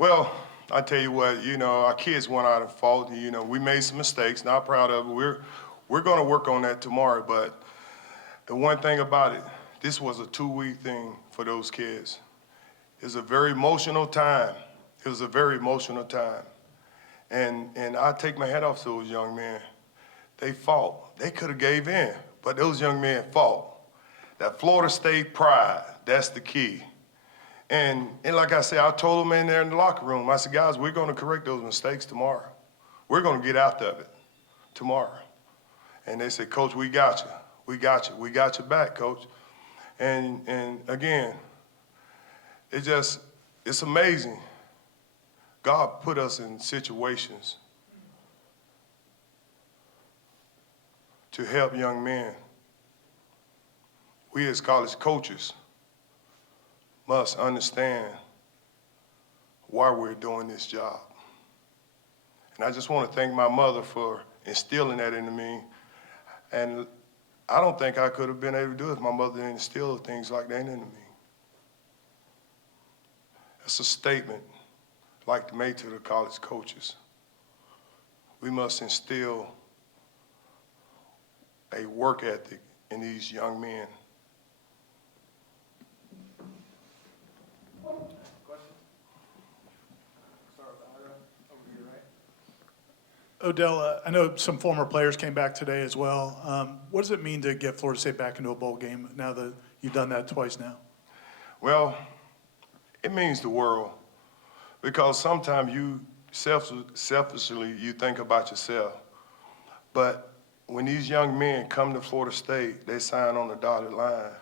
Well, I tell you what, our kids went out at fault. We made some mistakes, not proud of it. We're going to work on that tomorrow, but the one thing about it, this was a 2-week thing for those kids. It was a very emotional time. It was a very emotional time. And I take my hat off to those young men. They fought. They could have gave in, but those young men fought. That Florida State pride, that's the key. And like I said, I told them in there in the locker room, I said, guys, we're going to correct those mistakes tomorrow. We're going to get out of it tomorrow. And they said, Coach, we got you. We got you. We got your back, Coach. And again, it's amazing. God put us in situations to help young men. We as college coaches must understand why we're doing this job. And I just want to thank my mother for instilling that into me. And I don't think I could have been able to do it if my mother didn't instill things like that into me. That's a statement I'd like to make to the college coaches. We must instill a work ethic in these young men. Odell, I know some former players came back today as well. What does it mean to get Florida State back into a bowl game now that you've done that twice now? Well, it means the world, because sometimes you selfishly you think about yourself. But when these young men come to Florida State, they sign on the dotted line.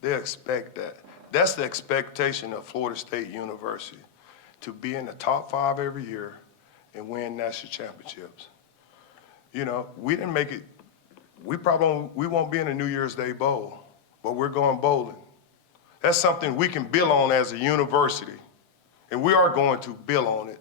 They expect that. That's the expectation of Florida State University, to be in the top 5 every year and win national championships. We didn't make it. We won't be in a New Year's Day bowl, but we're going bowling. That's something we can build on as a university, and we are going to build on it.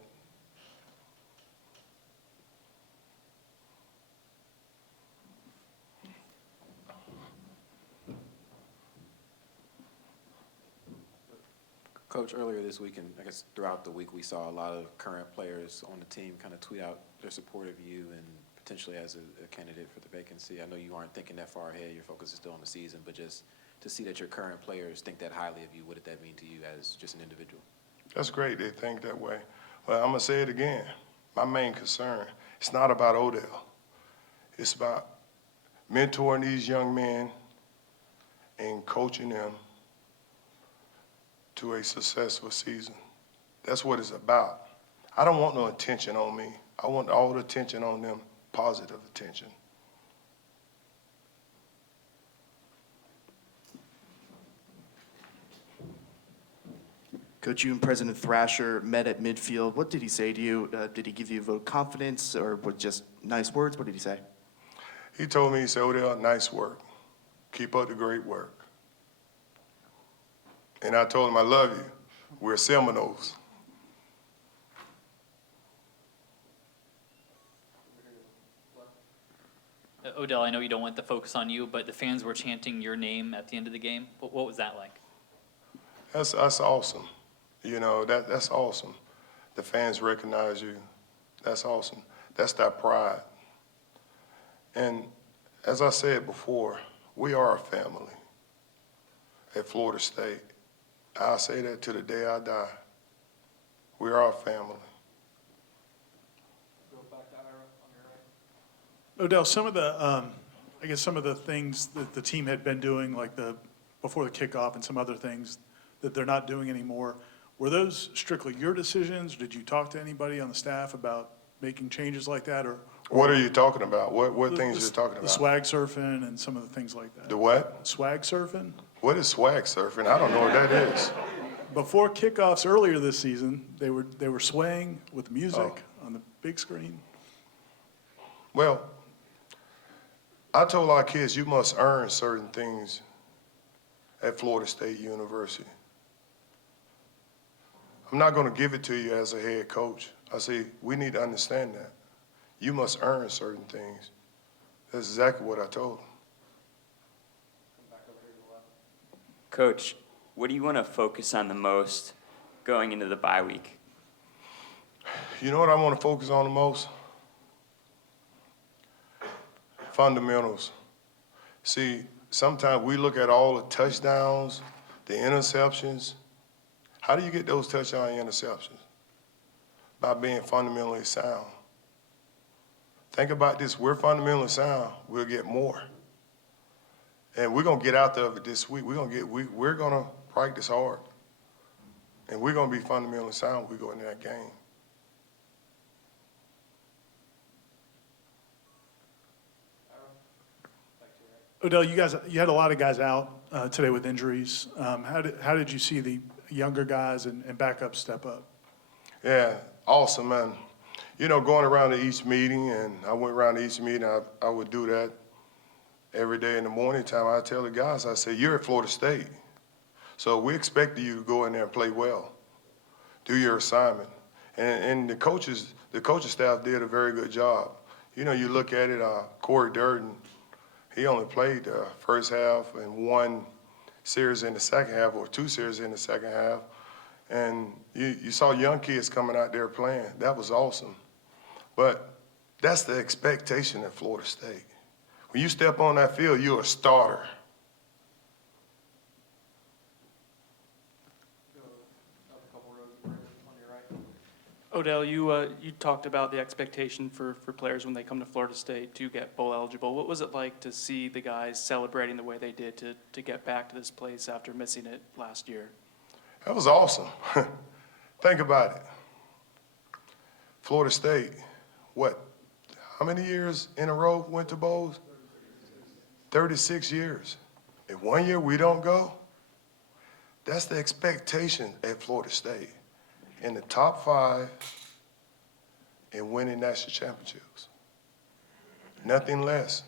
Coach, earlier this week, and I guess throughout the week, we saw a lot of current players on the team kind of tweet out their support of you and potentially as a candidate for the vacancy. I know you aren't thinking that far ahead. Your focus is still on the season, but just to see that your current players think that highly of you, what did that mean to you as just an individual? That's great they think that way. Well, I'm going to say it again. My main concern, it's not about Odell. It's about mentoring these young men and coaching them to a successful season. That's what it's about. I don't want no attention on me. I want all the attention on them, positive attention. Coach, you and President Thrasher met at midfield. What did he say to you? Did he give you a vote of confidence, or was just nice words? What did he say? He told me, he said, Odell, nice work. Keep up the great work. And I told him, I love you. We're Seminoles. Odell, I know you don't want the focus on you, but the fans were chanting your name at the end of the game. What was that like? That's awesome. That's awesome. The fans recognize you. That's awesome. That's that pride. And as I said before, we are a family at Florida State. I'll say that to the day I die. We are a family. Odell, some of the, I guess some of the things that the team had been doing, like before the kickoff and some other things that they're not doing anymore, were those strictly your decisions? Did you talk to anybody on the staff about making changes like that? Or what are you talking about? What things are you talking about? The swag surfing and some of the things like that. The what? Swag surfing? What is swag surfing? I don't know what that is. Before kickoffs earlier this season, they were swaying with music on the big screen. Well, I told our kids, you must earn certain things at Florida State University. I'm not going to give it to you as a head coach. I say, we need to understand that. You must earn certain things. That's exactly what I told them. Coach, what do you want to focus on the most going into the bye week? You know what I want to focus on the most? Fundamentals. See, sometimes we look at all the touchdowns, the interceptions. How do you get those touchdown interceptions? By being fundamentally sound. Think about this, we're fundamentally sound, we'll get more. And we're gonna get out there of it this week. We're gonna practice hard. And we're gonna be fundamentally sound when we go into that game. Odell, you had a lot of guys out today with injuries. How did you see the younger guys and backups step up? Yeah, awesome, man. You know, going around to each meeting, and I went around to each meeting, I would do that every day in the morning time. I tell the guys, I say, you're at Florida State. So we expect you to go in there and play well, do your assignment. And the coaching staff did a very good job. You know, you look at it, Corey Durden, he only played the first half and one series in the second half, or two series in the second half. And you saw young kids coming out there playing. That was awesome. But that's the expectation at Florida State. When you step on that field, you're a starter. Odell, you talked about the expectation for players when they come to Florida State to get bowl eligible. What was it like to see the guys celebrating the way they did to get back to this place after missing it last year? That was awesome. Think about it. Florida State, how many years in a row went to bowls? 36 years. If 1 year we don't go, that's the expectation at Florida State. In the top 5 and winning national championships. Nothing less.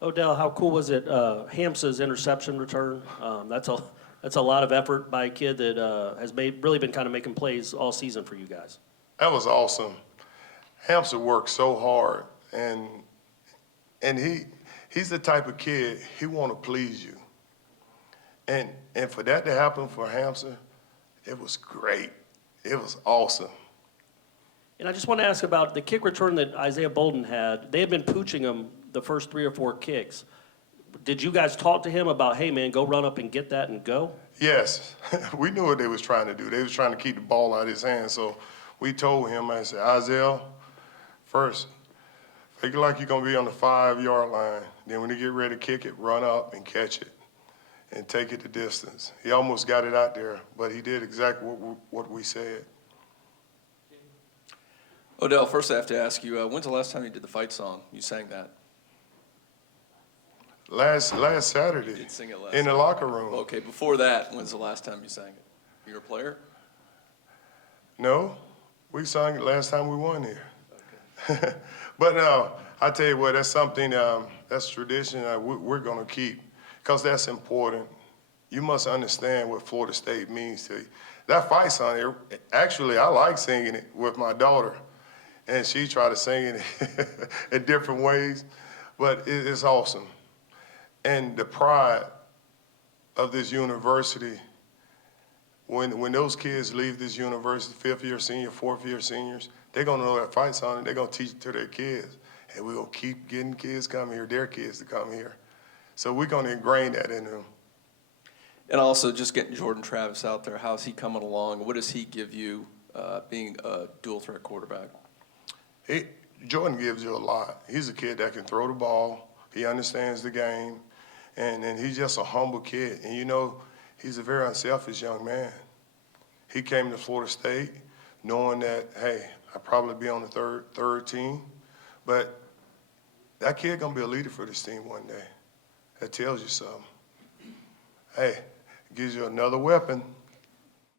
Odell, how cool was it, Hamsa's interception return? That's a lot of effort by a kid that has really been kind of making plays all season for you guys. That was awesome. Hamsa worked so hard, and he's the type of kid, he want to please you. And for that to happen for Hamsa, it was great. It was awesome. And I just want to ask about the kick return that Isaiah Bolden had. They had been pooching him the first 3 or 4 kicks. Did you guys talk to him about, hey, man, go run up and get that and go? Yes, we knew what they was trying to do. They was trying to keep the ball out of his hands. So we told him, I said, Isaiah, first, figure like you're going to be on the 5-yard line. Then when you get ready to kick it, run up and catch it and take it the distance. He almost got it out there, but he did exactly what we said. Odell, first I have to ask you, when's the last time you did the fight song? You sang that. Last Saturday. You did sing it last in the night. locker room. Okay, before that, when's the last time you sang it? You were a player? No, we sang it last time we won here. Okay. But I tell you what, that's something, that's tradition we're going to keep, because that's important. You must understand what Florida State means to you. That fight song, actually, I like singing it with my daughter, and she tried to sing it in different ways, but it's awesome. And the pride of this university, when those kids leave this university, 5th-year senior, 4th-year seniors, they're going to know that fight song, and they're going to teach it to their kids. And we're going to keep getting kids come here, their kids to come here. So we're going to ingrain that in them. And also just getting Jordan Travis out there, how's he coming along? What does he give you being a dual threat quarterback? Jordan gives you a lot. He's a kid that can throw the ball. He understands the game. And he's just a humble kid. And, you know, he's a very unselfish young man. He came to Florida State knowing that, hey, I'll probably be on the third team. But that kid going to be a leader for this team one day. That tells you something. Hey, it gives you another weapon.